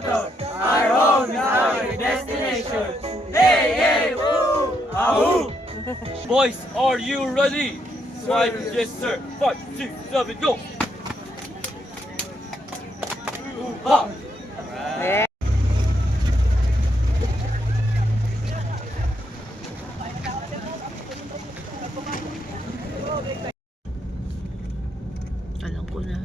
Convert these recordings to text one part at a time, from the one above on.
Cotabato, our home is our destination. Hey, hey, woo, ahoo! Boys, are you ready? Swipe, yes sir. 5, 6, 7, go! Ha! Alam ko na.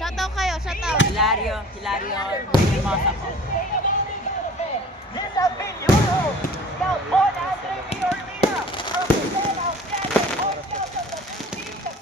Shoutout kayo, shoutout. Hilario, Hermosa po. This has been your host, Scout Paul Andre Viormina, represent outstanding Boy Scouts of the Philippines, the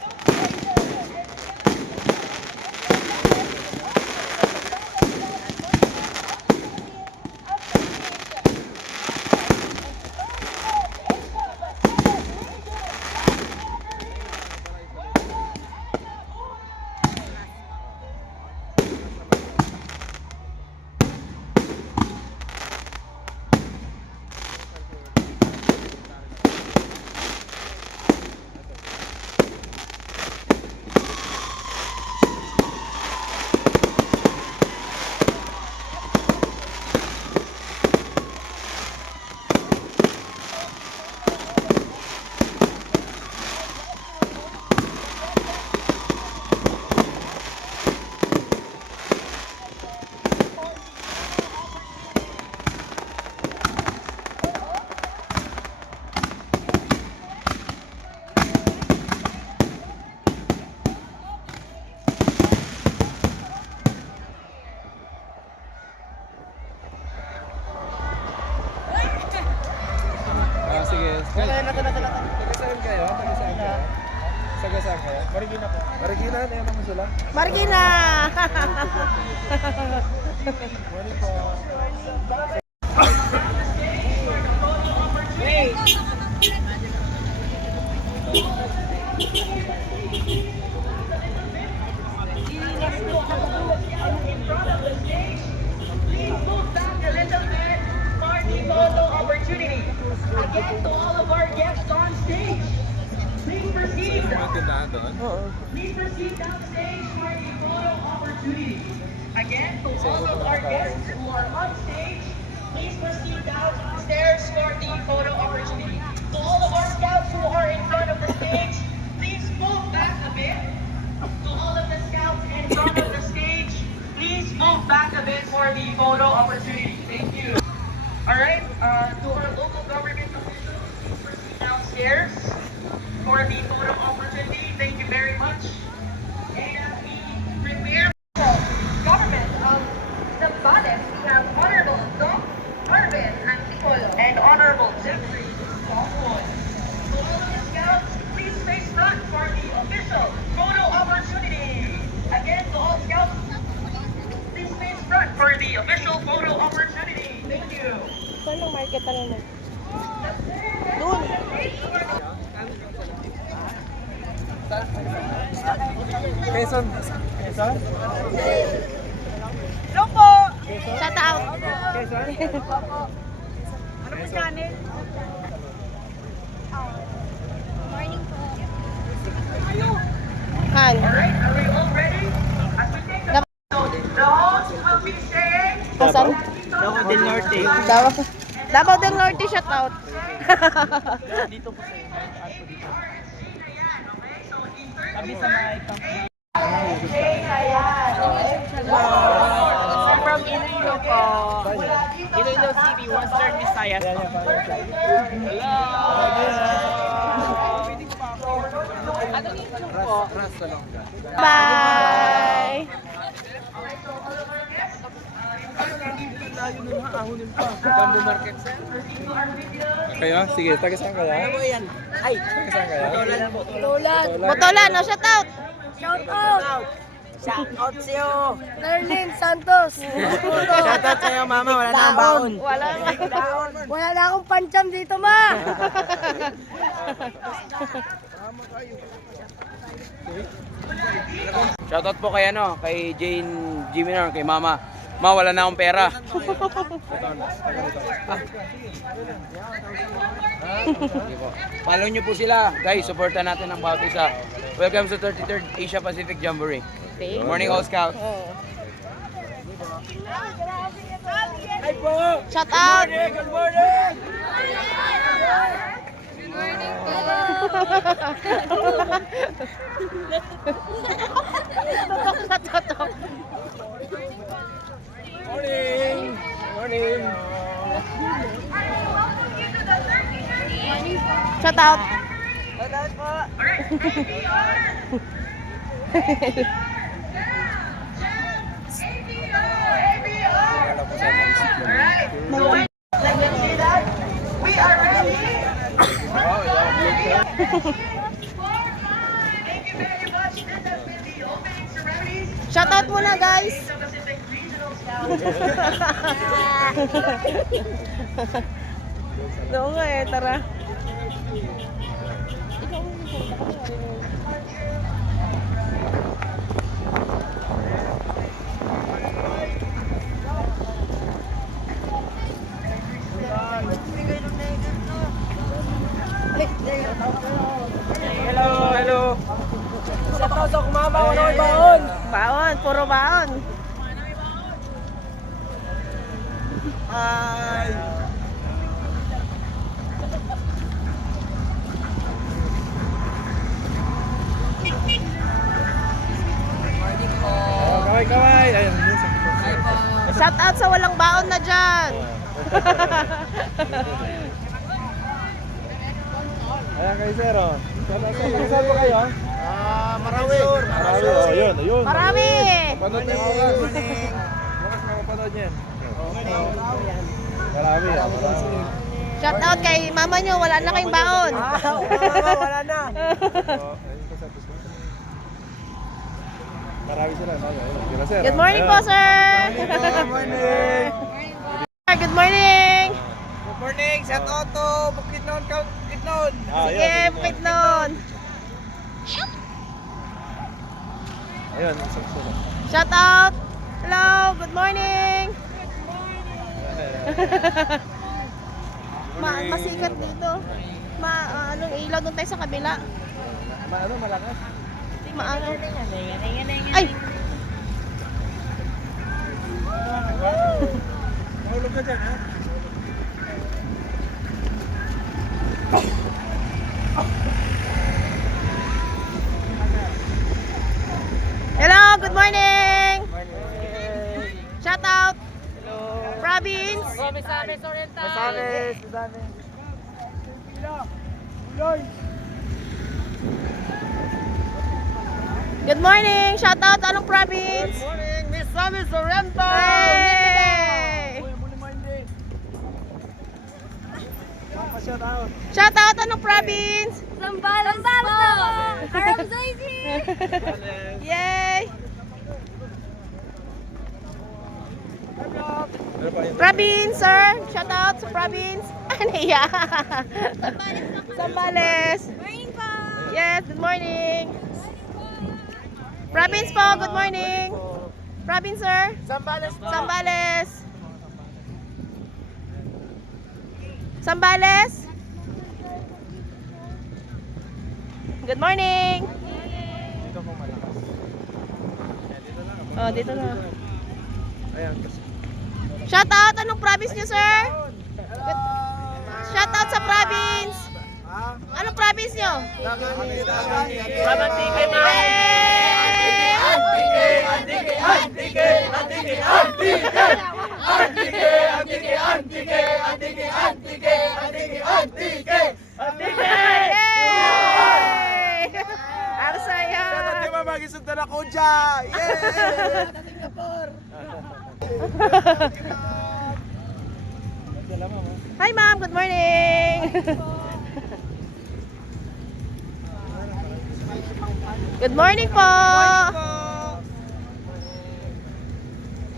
Sige. Taga-saan kayo? Taga-saan kayo? Marikina po. Marikina? Ano naman sila? Marikina! Morning po. Please move back a little bit for the photo opportunity. Again, to all of our guests on stage, please proceed. Please proceed downstage for the photo opportunity. Again, to all of our guests who are on stage, please proceed downstairs for the photo opportunity. To all of our scouts who are in front of the stage, please move back a bit. To all of Scouts in front of the stage, please move back a bit for the photo opportunity. Thank you. All right, to our local government officials, please proceed downstairs for the photo opportunity. Thank you very much. And we prepare government of Zambales. We have Honorable Doc Arvin Antipolo and Honorable Jeffrey Longwood. To all of the scouts, please face front for the official photo opportunity. Again, to all scouts, please face front for the official photo opportunity. Thank you. Quezon. Quezon? Shout out. Quezon? Ano po channel? Han. Alright, are we all ready? As we take the photo, the host will be saying, Kasan? Davao del Norte. Davao del Norte, shout out. Dito po sa Kami sa may I'm from Iloilo po. Iloilo City, Western Visayas po. Ras lang. Bye. Gambo Market. Kayo? Sige, taga saan kaya? Ano po yan? Ay, Taga saan kaya? Botolan, no, shout out. shout out sa'yo. Darlene Santos. Shout out sa'yo, mama. Wala na akong baon. Wala na akong pancham dito, ma. Shoutout po kay kay Jane Jiminar, kay Mama. Ma, wala na akong pera. Sige po. Follow nyo po sila. Guys, supportan natin ang bawat isa. Welcome sa 33rd Asia Pacific Jamboree. Good morning, all scouts. Shout out. Good morning! Tutok. Morning! Morning! Shout out. Alright, so when you see that, we are ready. Thank you very much. This has been the opening ceremonies. Shout out muna, guys. Asia Pacific Regional Scouts. Oo nga eh, tara. Hello, hello. Shout out sa kumama. Wala akong baon. Baon, puro baon. Hi. Kaway! Ayun, yun. Shout out sa walang baon na dyan. Ayan kayo, sir. Oh. Saan po kayo? Marawi. Marami. Oh, yun, yun. Marami. Panood na yung oras. Bukas na mapanood yan. Marami. Marami. Shout out kay mama nyo, wala na kayong baon. Wala na. Oh, ayun po, sir. Marami sila. Ayun, sir. Good morning po, sir. Good morning. Good morning. Good morning. Shout out to Bukidnon, Bukidnon. Sige, bukit nun. Ayun, isa. Shout out. Hello, good morning. Masikat dito. Anong ilaw doon tayo sa kabila? Ano, malakas? Maano? Ay! Mahulog ka dyan, ha? Hello, good province? Misamis Oriental. Good morning! Shout out, anong province? Morning, Misamis Oriental. Hey! Shout out, anong province? Sambales po! Arab Zaidi! Yay! Province, sir. Shout out sa province. Ano yan? Sambales. Morning po! Yes, good morning. Province po, good morning. Province, sir. Sambales po. Sambales. Sambales. Good morning. Oh, dito na. Shout out, anong province niyo, sir? Shout out sa province. Anong province niyo? Antique, Yay! Ang saya. Di ba magisunta na ko dyan? Yeah! Hi, ma'am. Good morning. Good morning po.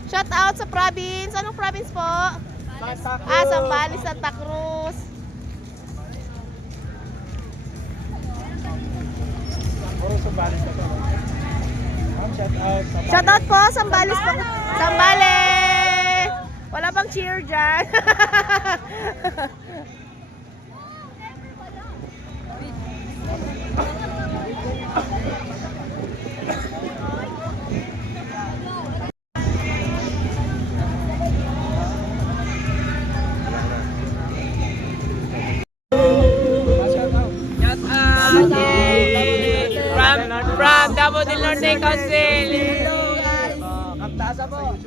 Shout out sa province. Anong province po? Sambales, Santa Cruz. Puro Sambales na to. Shout out. Shout out po, Sambales po. Sambales! Wala bang cheer dyan? From Davao del Norte Council. Kaptasa po.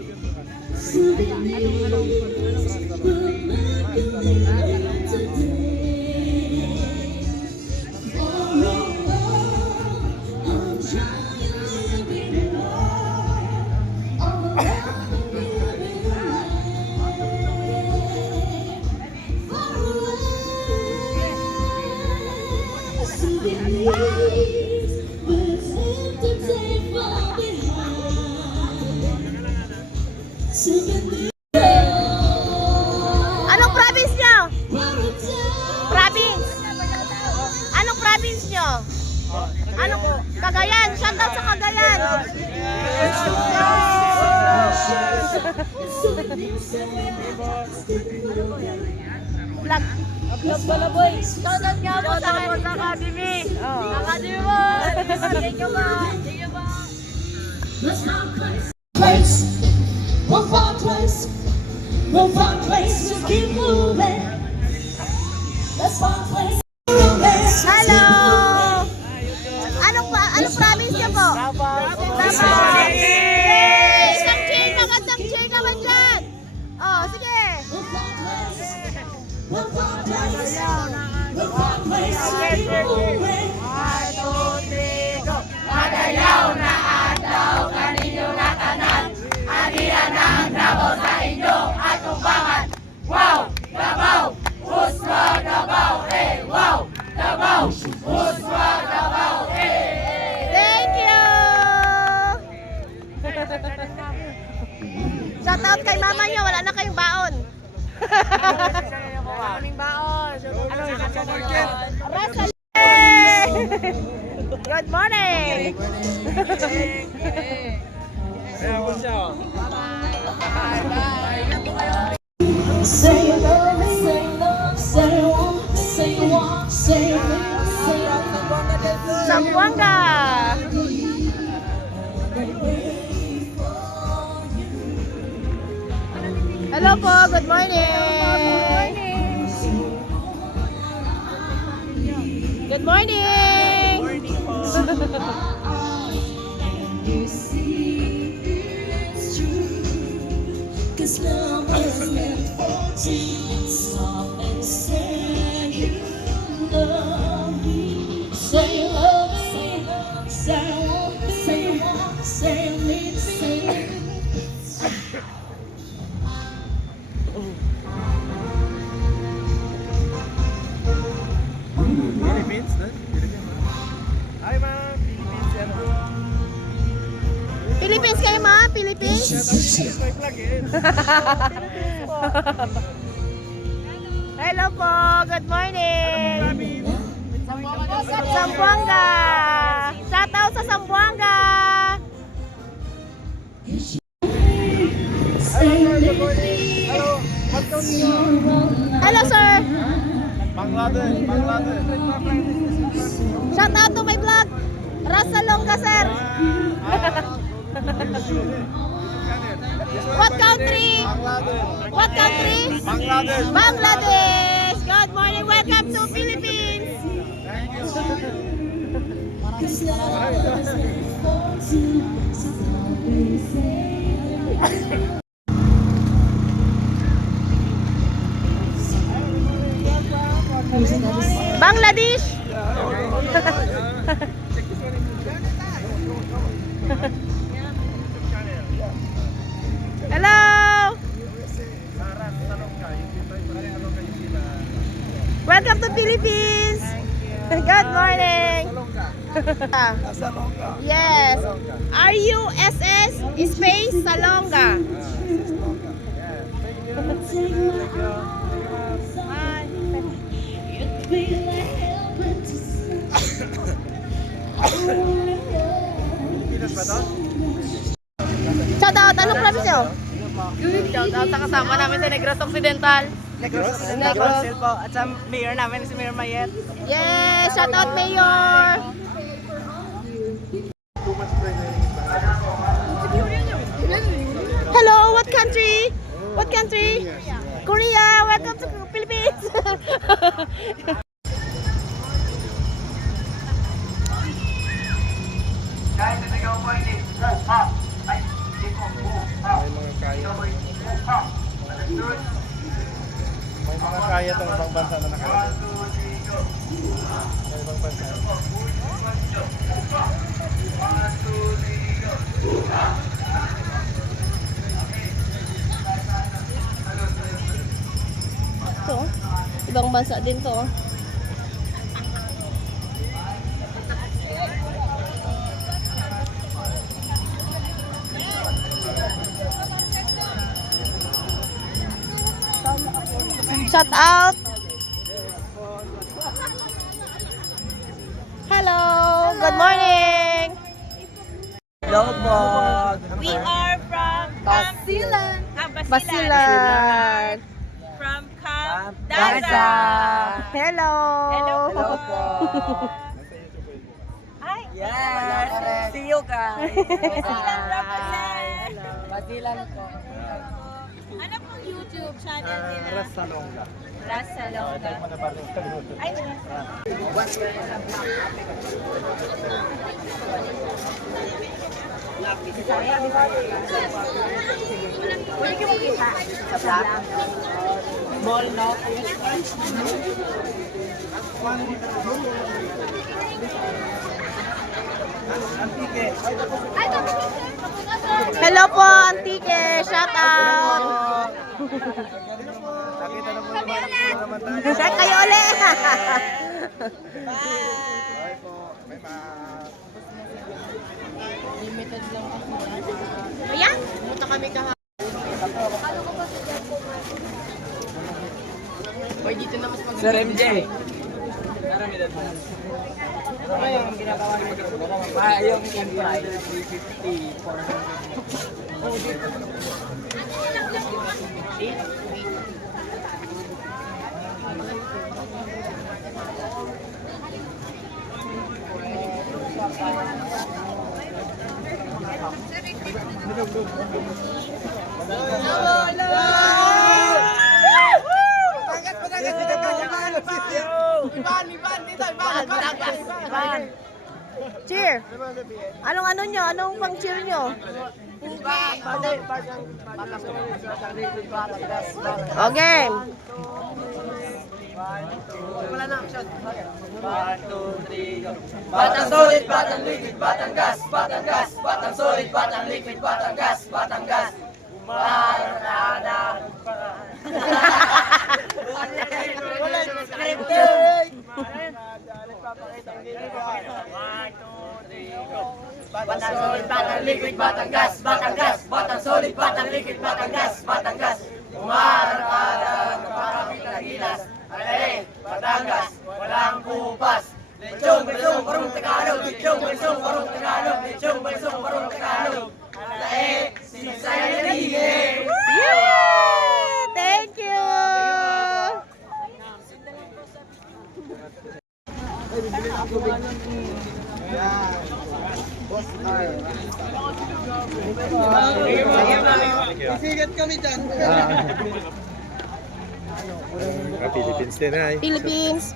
Anong province nyo? Province? Anong province nyo? Anong Cagayan? Shout out sa Cagayan. Vlog. Shout out nga po sa Academy! Academy mo! Thank you po! Thank you po! One far place, just keep moving. Let's far place, Hello! Anong province niyo po? Davao. Isang cheer, magandang cheer naman dyan. Oh, sige. one far place, just keep moving. Madayaw na adlaw kaninyo na tanan. Adiyan ang Davao sa inyo at tumbangan. Wow! Davao! Huswa Davao! Eh! Wow! Davao! Huswa Davao! Eh! Thank you! Shout out kay mama niyo, wala na kayong baon. Maraming baon! Rasa Good morning! Say love, say love, say one, say one, say Zamboanga! Hello po, good morning! Good morning! You see, it's true. 'cause love was meant for two. Stop and say you love me. Say you love me. Say I want me. Say you want me. Say you need me. Say you need me. Philippines, doon? Philippines. Ay, mga Philippines yan. Philippines kayo ma? Philippines? May flag eh. Hello po, good morning. Zamboanga. Shout out sa Zamboanga. Hello, what country you? Hello sir. Bangladesh, Bangladesh. Shout out to my vlog. Rasalonga sir. What country? Bangladesh. What country? Bangladesh. Bangladesh. Good morning. Welcome to Philippines. Bangladesh. Hello. Welcome to Philippines. Good morning. Yes. RUSS space Salonga. Shout out, anong province nyo? Shout out sa kasama namin sa Negros Occidental. Negros. Negros. po. At sa mayor namin, si Mayor Mayet. Yes, shout out Mayor. Hello, what country? What country? Korea. Welcome to Philippines. May mga kaya. May mga kaya itong ibang bansa na nakarating. May ibang bansa. Ito, ibang bansa din to. Shout out. Hello. Good morning. Hello po. We are from Basilan. Basilan. From Camp Daza. Daza. Hello. Hello po. Hi. Yes. See you guys. Basilan represent. Basilan po. Ano pong YouTube channel nila? Rasalonga. Rasalonga. Ay, Mall, no? Hello po, Antique. Shout out. Nakita na po naman tayo. Shout kayo ulit. Bye po. Bye bye. Ayan, punta kami kahapon. Sir MJ. Ano yung ginagawa niyo? Yung invite, 350, 400. Iban, dito, Iban. Cheer. Anong ano nyo? Anong pang cheer nyo? O, game. Batang solid, batang liquid, batang gas, batang gas, batang solid, batang liquid, batang gas, batang gas. Umarada. Batang solid, batang liquid, batang gas, batang gas, batang solid, batang liquid, batang gas, batang gas. Umarada, kapakapit na gilas. Alay, Batangas, walang kupas. Lechong, balsong, parong Tagalog. Lechong, balsong, parong Tagalog. Lechong, balsong, parong Tagalog. Alay, sinisaya niye. Yay! Thank you! Philippines din ay. Philippines.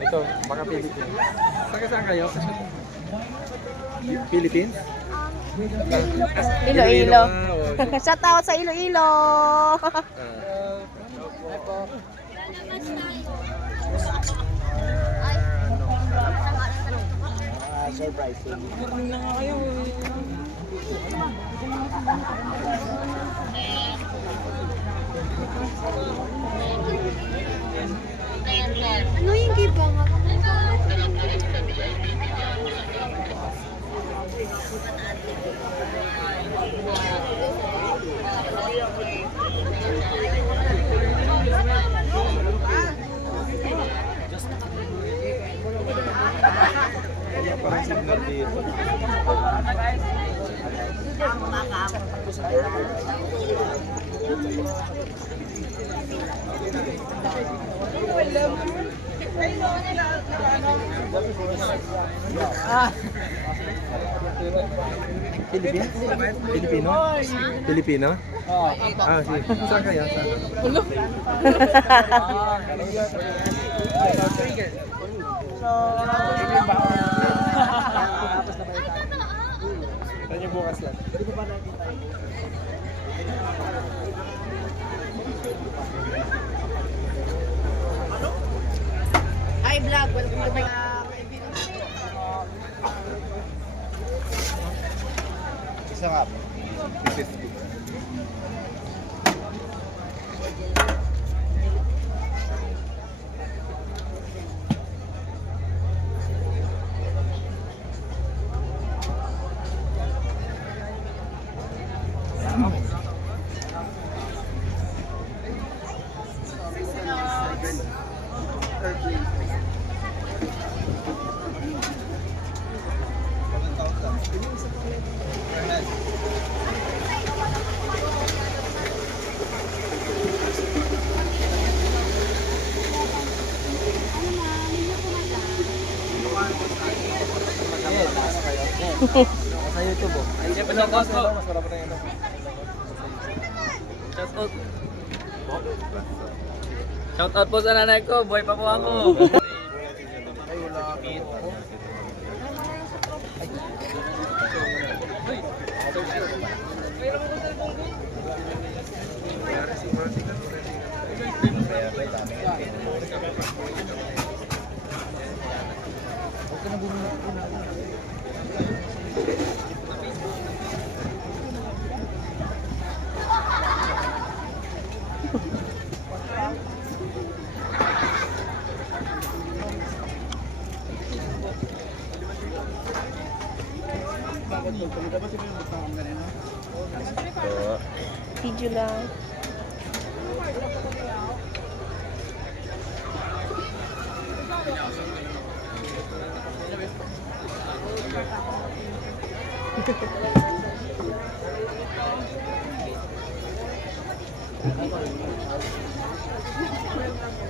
Ito, mga Philippines. Saan kayo? Philippines? Iloilo. Ah, oh. Shout out sa Iloilo. Ano yung gibang? Parang signal dito. Philippines? Filipino? Filipino? Ah, sige. Saan kaya? Saan? Saan yung bukas lang? Hi vlog, welcome to my... Isa nga po. 50. Sa YouTube po. Shout out po. Mas marami na yun. Shout out. Shout out po sa nanay ko. Buhay pa po ako. Video lang.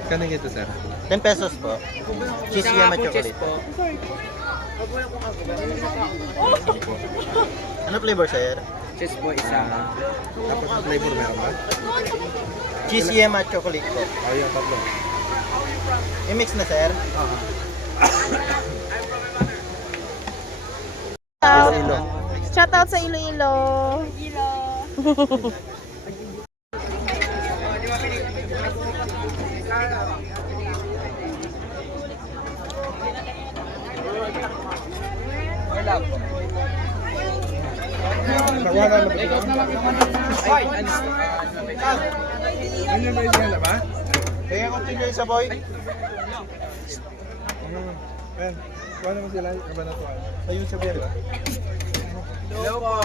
Kano ito, sir? 10 pesos po. Cheese yam at chocolate. Ano flavor, sir? Cheese po isa. Tapos ang flavor meron ba? Cheese yam at chocolate po. Oh, yung tatlo. I-mix na, sir. Iloilo. Shout out sa Iloilo. Ano ba yung ba? Kaya continue sa boy. Ben, kuha naman sila. Iba na to. Ayun sa biyan. Hello po.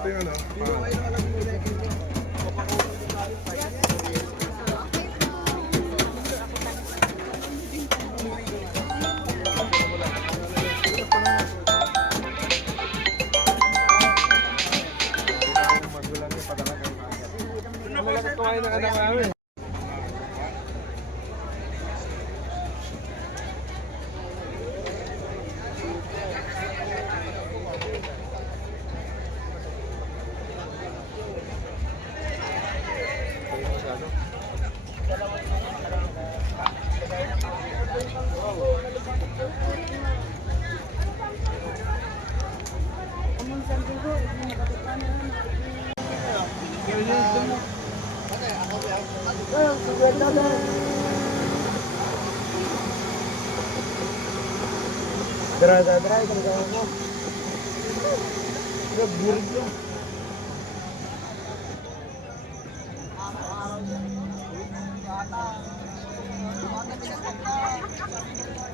Ito yung ano. Magulang yung padala kayo. Malakas kumain ng anak namin.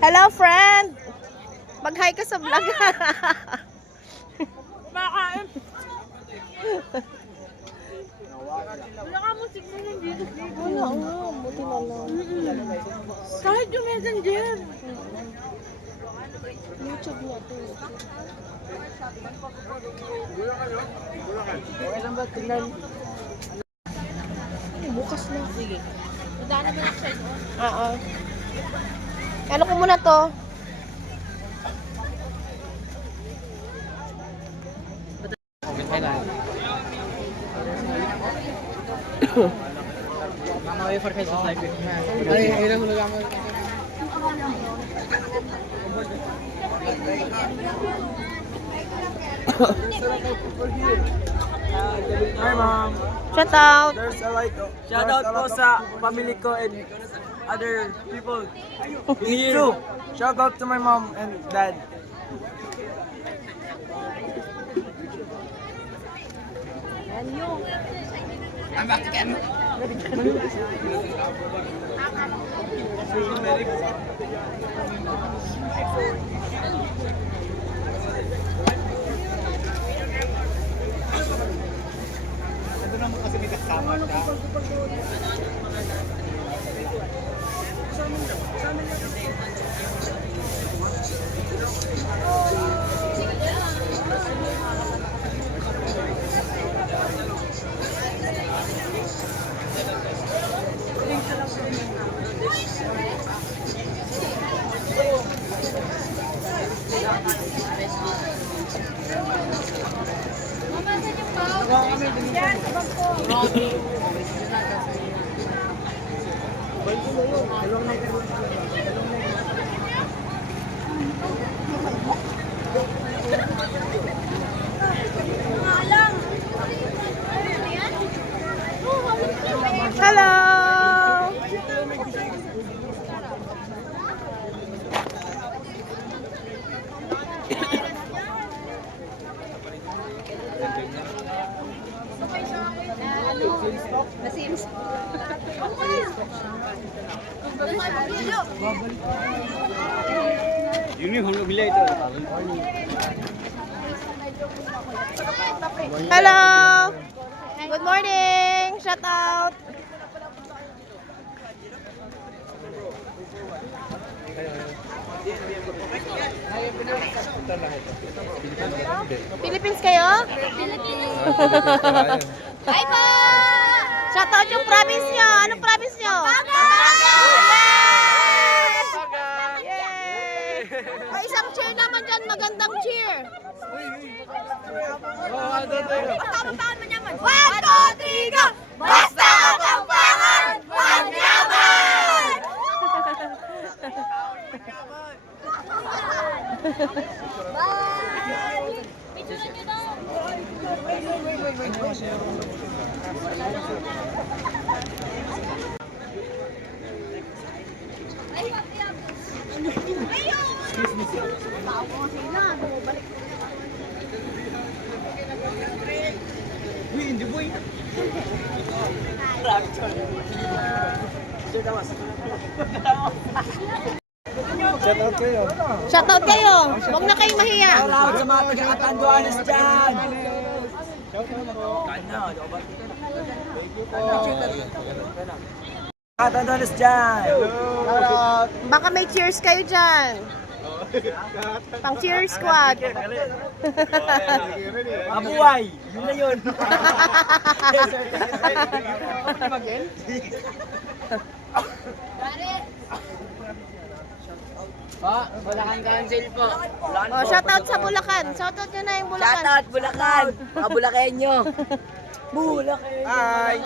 Hello, friend! Mag-hi ka sa vlog. Wala ka mo signal ng dito. Wala nga, buti na lang. Kahit yung messenger. YouTube niya to. Okay lang ba? Tingnan. Bukas na. Sige. Madaan naman ako sa inyo. Oo. Ano ko muna to? Mama, wait for Facebook Live. Ay, ayun mo lang. Hi, Mom. Shout out! There's a light. Shout out po sa family ko and other people here. Shout out to my mom and dad. I'm back again. Hello! Hello! Good morning! Shout out! Philippines kayo? Hi po! Shout out yung province nyo! Anong province nyo? Pampanga! Yay! May isang chair naman dyan, maganda pang cheer. Tama-tama naman. 1, 2, 3, go! Basta Kapampangan! Magyaman! Bye! Picturean nyo daw. Shout out kayo. Shoutout kayo. Huwag na kayong mahiya. Shoutout sa mga taga-Atanduanes dyan. Atanduanes dyan. Baka may cheers kayo dyan. Pang cheer squad. Mabuhay. Yun na yun. Bulacan Council po. Oh, shoutout sa Bulacan. Shoutout nyo na yung Bulacan. Shoutout Bulacan. Mga Bulakenyo. Bulakenyo. Hi!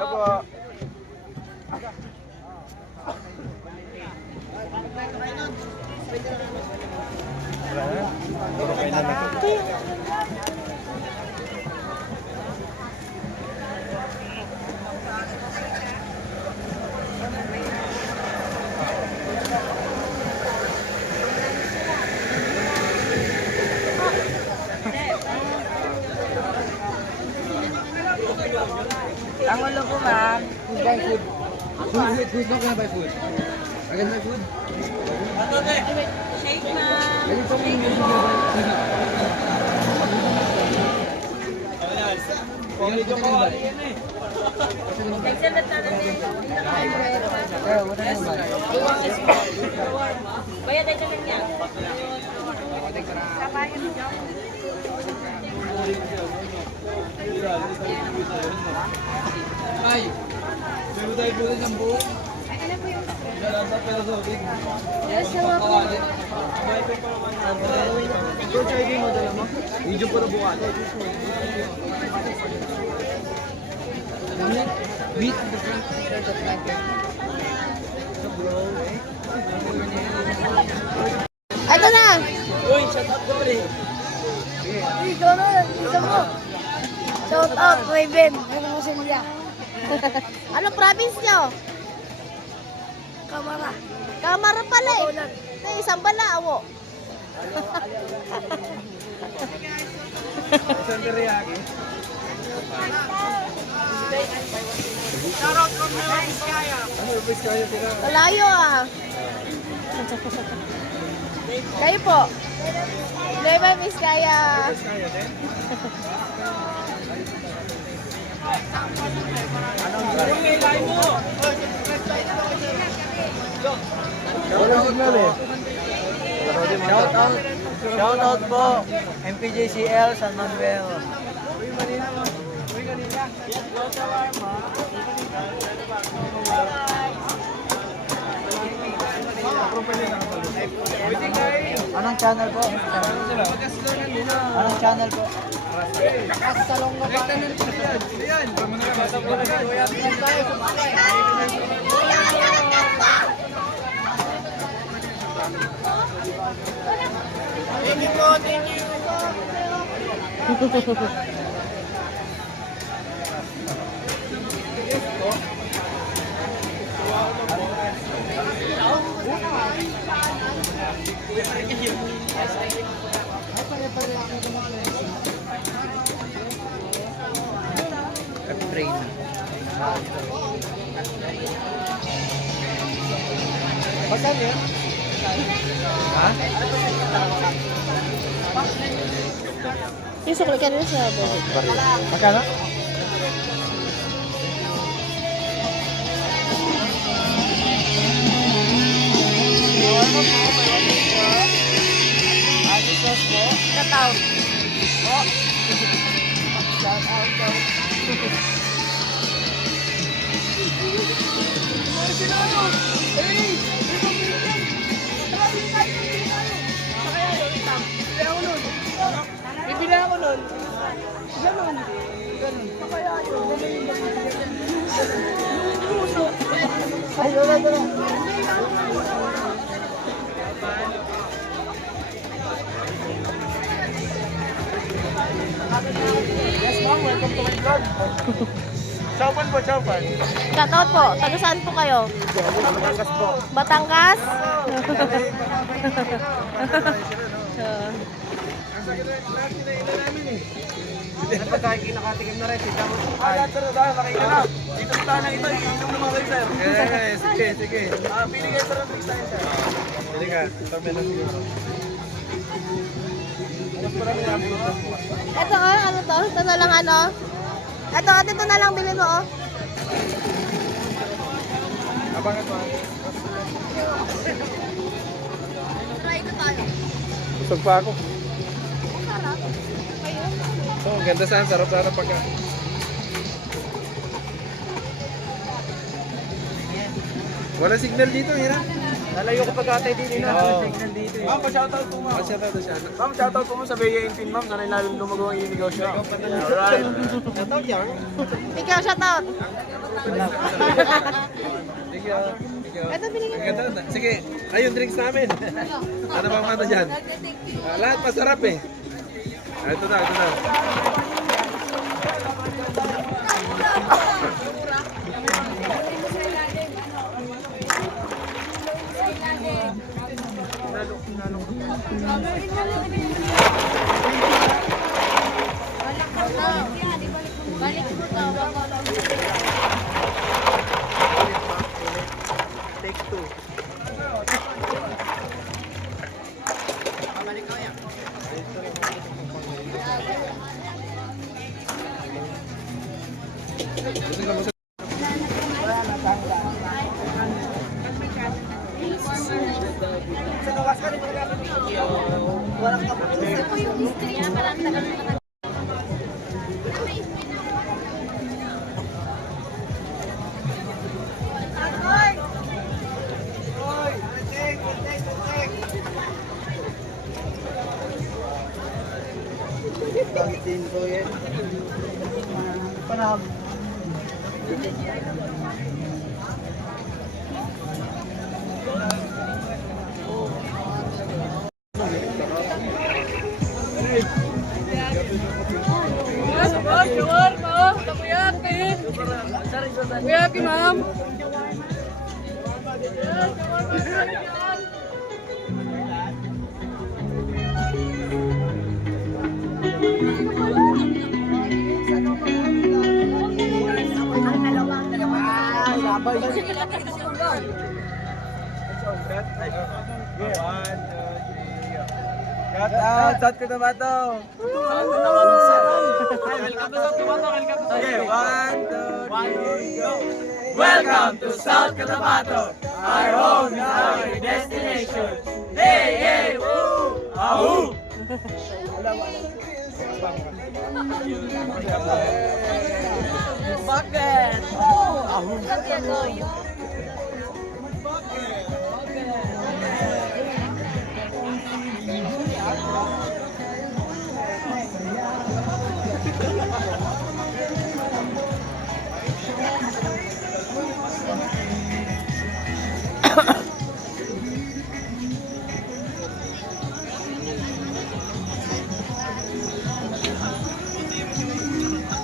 Opo. Ang ulo po, ma'am. Who's not gonna buy food? I can buy food. Shake, ma'am. Nagsalat na natin. Bayad tayo lang yan. Ay! Pero tayo po ng buo. Pero so big. Yes, sama po. Coach ID mo dala mo? Video para buwan. Meet the front of the Ito na. Uy, shoutout ko rin. Ikaw na, isa mo. Shout out, Raven. Ano mo sa niya? Anong province nyo? Kamara. Kamara pala eh. Isang bala, awo. Saan ka riyaki? Shoutout from Nueva Vizcaya. Ano, upis kayo sila? Malayo ah. Kayo po. Nueva Vizcaya. Upis kayo din? Wala signal eh. Shoutout po. MPJCL San Manuel. Anong channel po? Anong channel po? Train. Basan yan? Ha? Yung sukli ka rin sa budget. Magkano? Shout out. Bibili ako nun. Yes, ma'am. Welcome to my vlog. Chowpan po, chowpan. Shoutout po. Taga saan po kayo? Batangas po. Batangas? Ang sakit na lahat kinainan namin eh. At pagkain kinakatikim na rin, sita mo. Lahat sir, tayo, makikita na. Dito sa tayo ng iba, iinom naman kayo sir. Sige, sige. Pili kayo sir ang drinks tayo sir. Pili ka, sabi na siguro. Mas marami na po. Ito ano to? Ito na lang ano? Ito, ito na lang bilhin mo oh. Abangan mo. Try ko tayo. Busog pa ako. Oh, ganda saan, sarap-sarap pagka. Wala signal dito, hirap. Lalayo ko pag-atay din na. Oo. Signal dito eh. Ma'am, pa-shoutout po ma'am. Pa-shoutout po siya. Ma'am, shoutout po mo sa Beya Intin, ma'am. Sanay lalo lumagawa yung negosyo. Alright. Shoutout yan. Ikaw, shoutout. Thank you. Thank you. Ito, binigyan Ang ganda. Sige, ayun drinks namin. Ano bang ano dyan? Lahat masarap eh. Ito na, ito na. Balik mo to. Take two. Gusto ko yung history niya. Parang tagal na. Din ko yan. Panaham. Kuya, ma'am. Shout out, South Cotabato. Okay, 1, 2, 3, go. Welcome to South Cotabato, our home is our destination. Hey, hey, woo, ahoo! Bucket!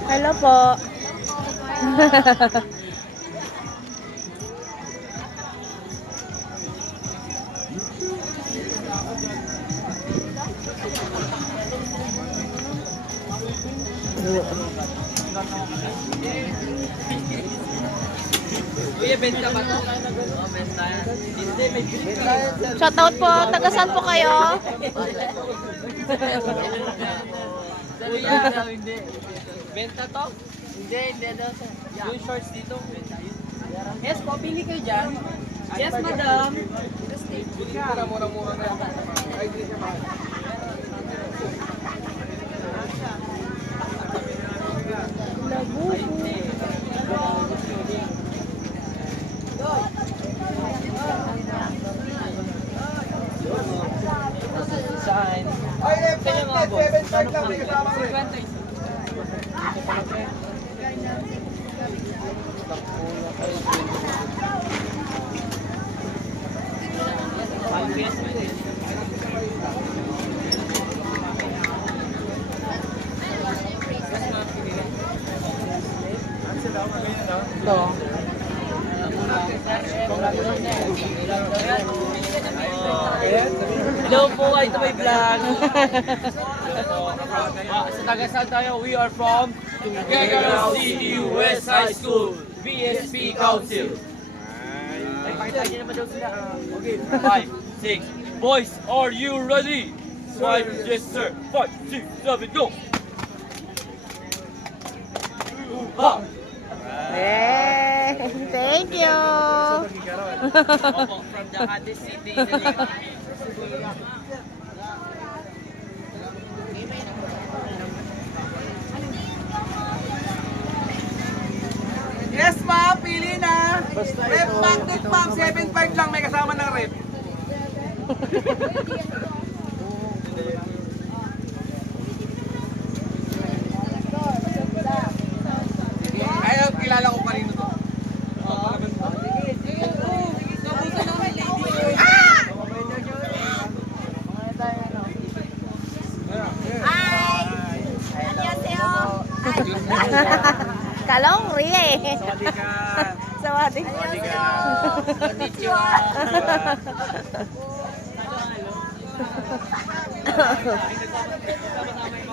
Hello po. Shoutout po. Taga saan po kayo? Benta to? Hindi daw sir. Yung shorts dito, benta yun. Yes po, pili kayo dyan. Yes, madam. Mura-mura na yan. Ay, di siya mahal. Saan? Kaya mga boss. Hello po, ito may vlog. Sa Tagasal tayo, we are from Quezon City West High School, BSP Council. Okay, 5, 6. Boys, are you ready? Swipe, yes sir. 5, 6, 7, go! Ha! Yay! Thank you! From the hottest city. Yes, ma'am. Pili na. Rep Magnet, ma'am. 7.5 lang. May kasama ng rep. Ayaw, kilala ko pa rin ito. Kalong ri eh. Sawadee ka. Konnichiwa.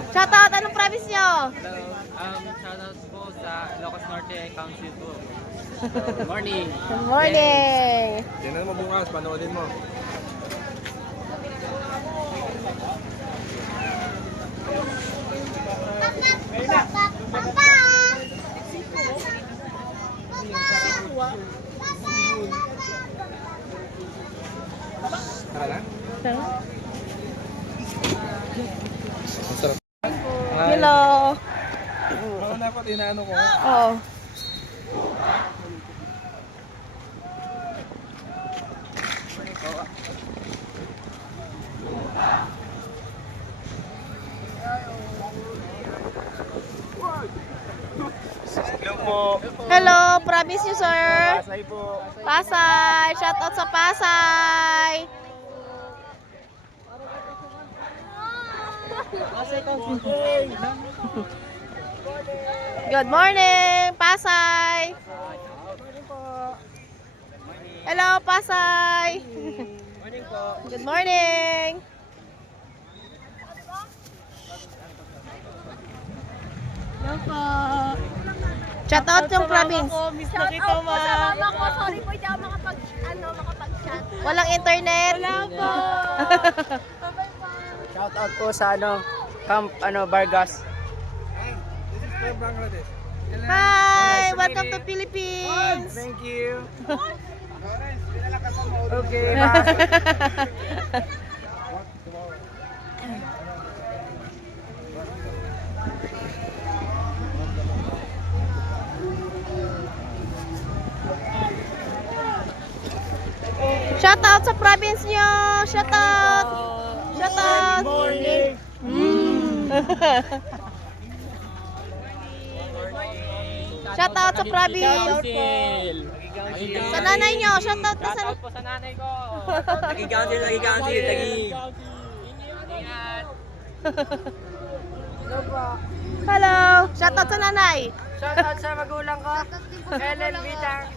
Shoutout, anong province nyo? Shoutout po sa Ilocos Norte Council po. Good morning. Good morning. Tingnan mo bukas, panoodin mo. Hello. Ako na ako, inaano ko. Oo. Hello po. Hello, province nyo, sir? Pasay po. Pasay. Shoutout sa Pasay. Good morning, Pasay. Hello, Pasay. Good morning. Shout out yung province. Shout out po sa mama ko. Sorry po, hindi ako makapag-chat. Walang internet. Wala po. Shout out po sa Camp Vargas. This is from Bangladesh. Hi, welcome to Philippines. Thank you. Okay, bye. Shout out sa province nyo. Shout out. Shout out. Shout out sa province. Sa nanay nyo. Shout out ka sa po sa nanay ko. Lagi council, lagi. Hello. Shout out sa nanay. Shout out sa magulang ko. Ellen Bitang.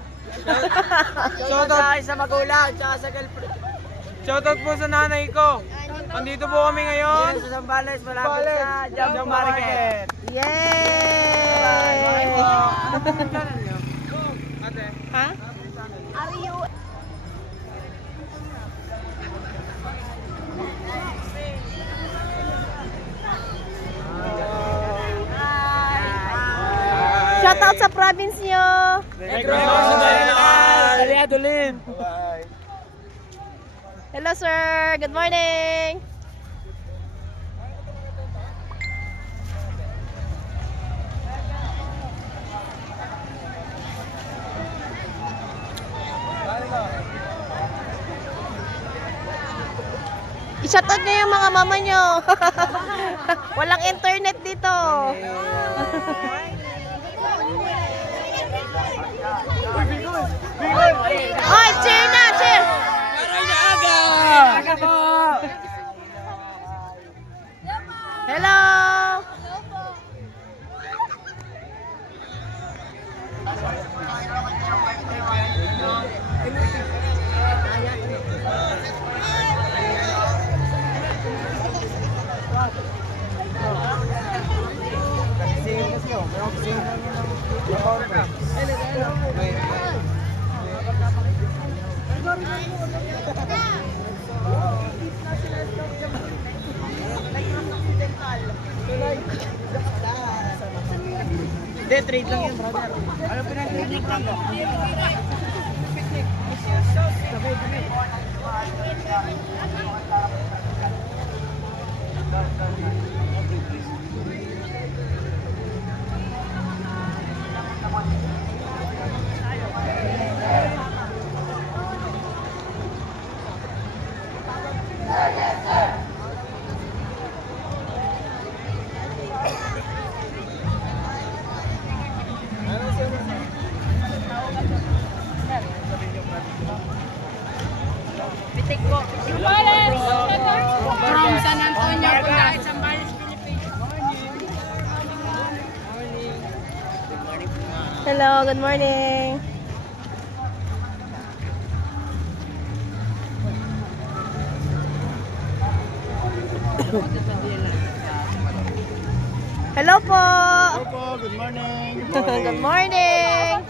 Shout out sa magulang, tsaka sa girlfriend. Shoutout po sa nanay ko. Andito po kami ngayon. Dito sa Zambales, malapit sa Jumbo Market. Yay! Ha? Are you... Shout out sa province nyo. Aliadolin. Hello sir. Good morning. I-shoutout nyo yung mga mama nyo. Walang internet dito. Oy, cheer na, cheer! Aga po! Hello! Hindi, trade lang yun, brother. Ano pinag-trade lang? From San Antonio, Bulacan, Zambales, Philippines. Hello, good morning. Hello po. Hello po, good morning. Good morning.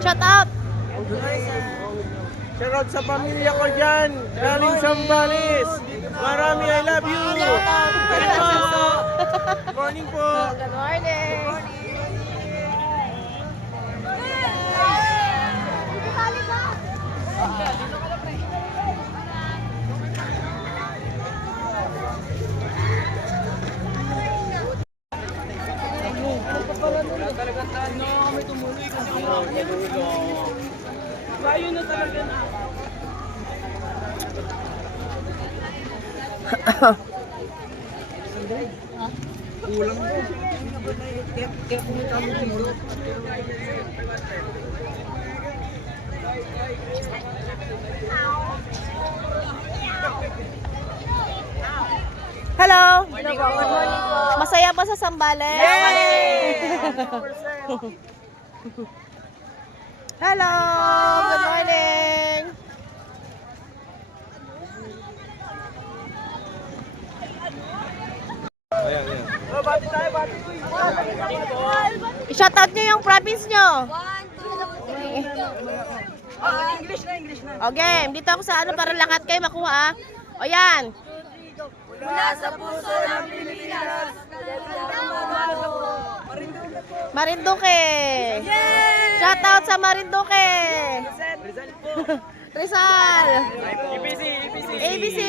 Shut up. Shoutout sa pamilya ko dyan. Galing Zambales. Marami, I love you. Good morning po. Good morning. Hello. Masaya ba sa Zambales? Hello. Good morning. I-shoutout nyo yung province nyo. English na. Okay, dito ako sa ano para lahat kayo makuha. O yan. Mula sa puso ng Pilipinas. Marinduque. Shoutout sa Marinduque. Rizal. ABC.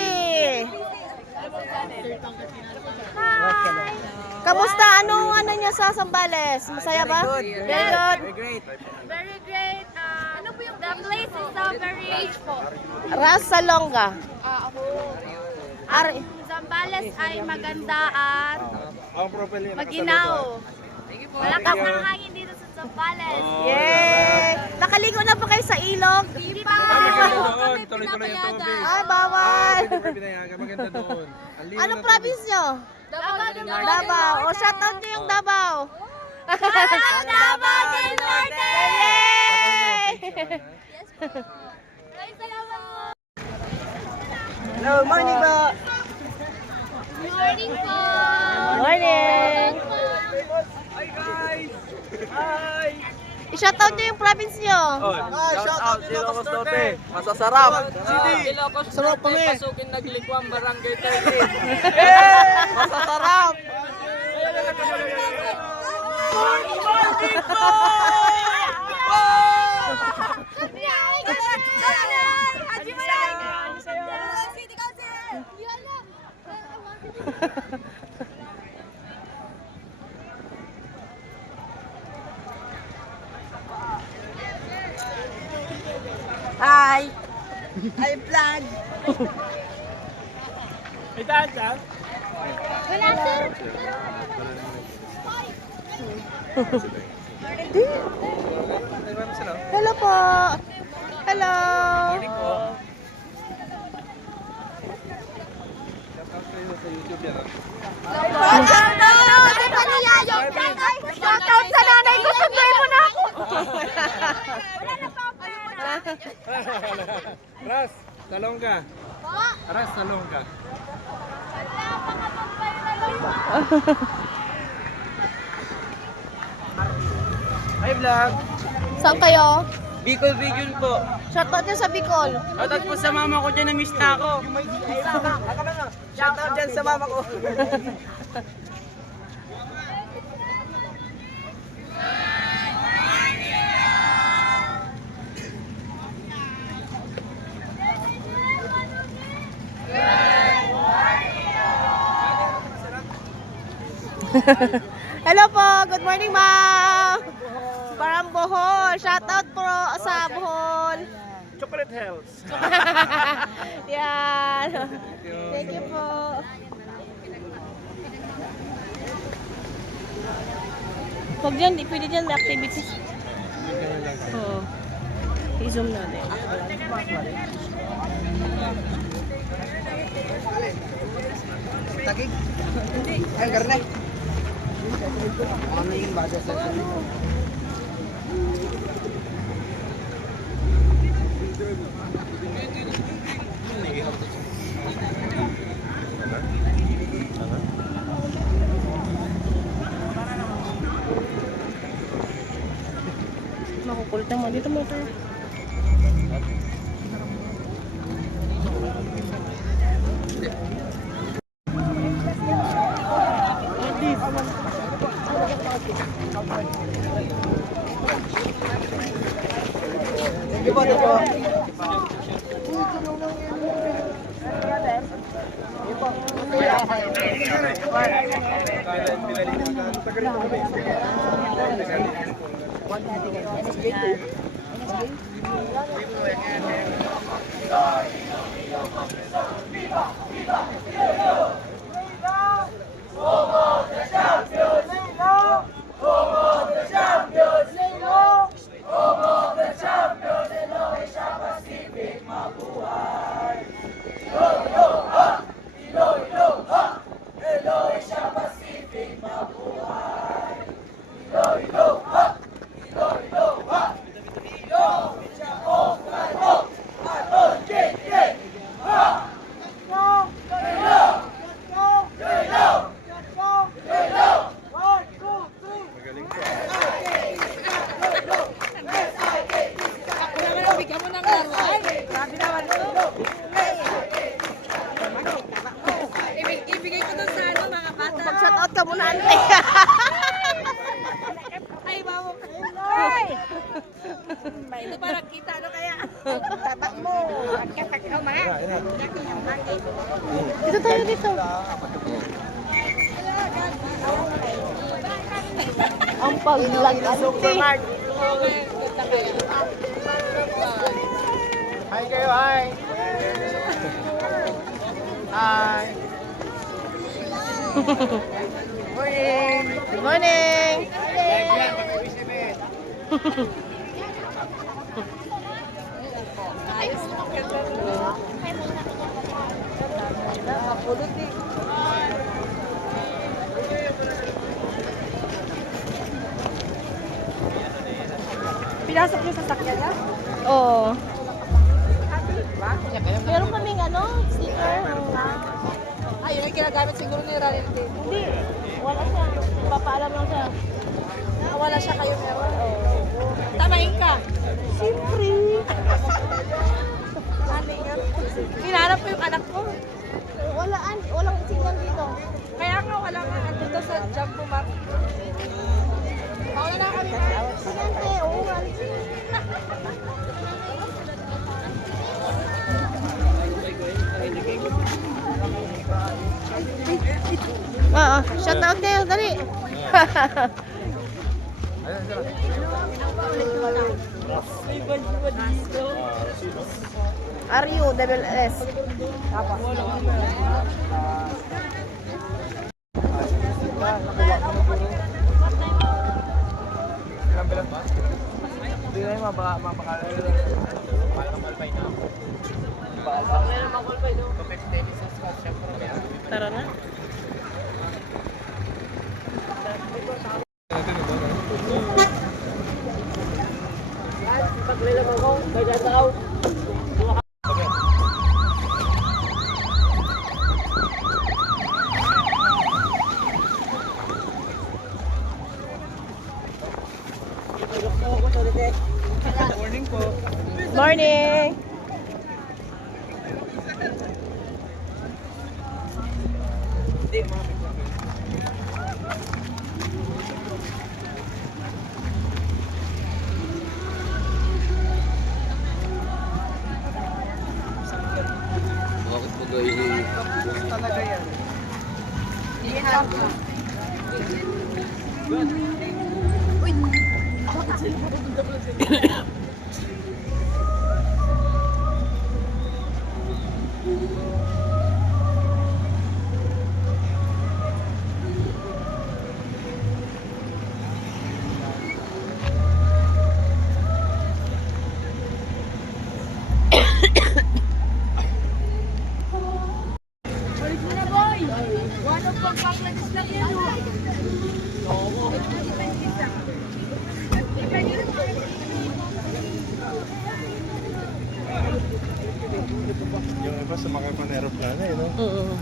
Kamusta? Anong ano niya sa Zambales? Masaya ba? Very good. Very great. Ano po yung the place is very rich po. Rasalonga. Zambales ay maganda at Ang profile niya maginaw. Malakas ng hangin dito sa Zambales. Yay! Nakaligo na po kayo sa ilog? Di pa. doon. Tuloy-tuloy yung tubig. Ay, bawal. Pwede pa pinayagan. Maganda doon. Ang liwanag Anong doon. province nyo? Davao. O, shoutout nyo yung Davao. Davao del Norte! Yay! Salamat po. Hello, morning po. Morning po. Morning. Hi guys. shoutout nyo yung province nyo. Shout out Ilocos Norte. Masasarap. City. Sarap kami. Pasukin naglikwang barangay 30. Masasarap. Hi! I vlog! May dance, ha? Wala, sir! Hello po. Hello. Shoutout sa nanay ko, sunduin mo na ako! Ras, talong ka. Ras, talong ka. Hi vlog. Saan kayo? Bicol Region po. Shoutout nyo sa Bicol. Shoutout po sa mama ko dyan, na-miss na ako. Shout out dyan sa mama ko. Hello po. Good morning, ma'am. Parang Bohol. Shoutout po sa Bohol. Chocolate Hills. Yan. Thank you po. Huwag dyan, di pwede dyan may activities. Oo. I-zoom natin. Takig. Ay, karne. Ano yung basa sa Makukulit naman dito mo ito. Mag-shoutout ka muna, ante. Ay, mamo! Ay! Ito parang kita, ano kaya? Tatak mo! Kakakaw mga! Dito tayo dito. Ang pag-vlog, ante. Hi kayo, hi. Hi. Morning. Good morning. Pinasok niyo sa sakyan niya? Oo. Meron kaming ano, sticker. Ay, yun ang ginagamit siguro ni Ryan din. Hindi. Wala siya. Papaalam lang siya. Wala siya kayo meron. Tamayin ka. Siyempre. Hinanap ko yung anak ko. Walang signal dito. Kaya nga wala nga andito sa Jumbo Map. Wala na kami. Siyempre, oo nga. Oo, shout out kayo, dali. Are double S. Hindi na yung mapakala. Tara na. Morning. Bakit po gawin? Talaga yan. Balik mo na, boy! One of Bangladesh lang yan, Yung iba sumakay pa ng aeroplano eh, no? Oo.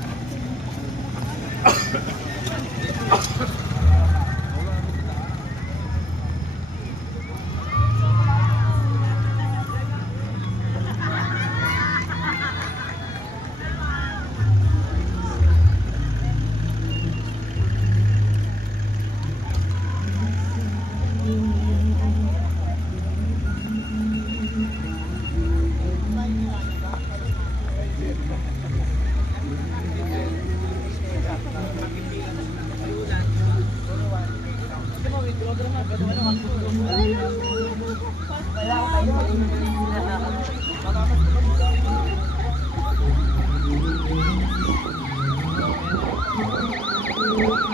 Thank you.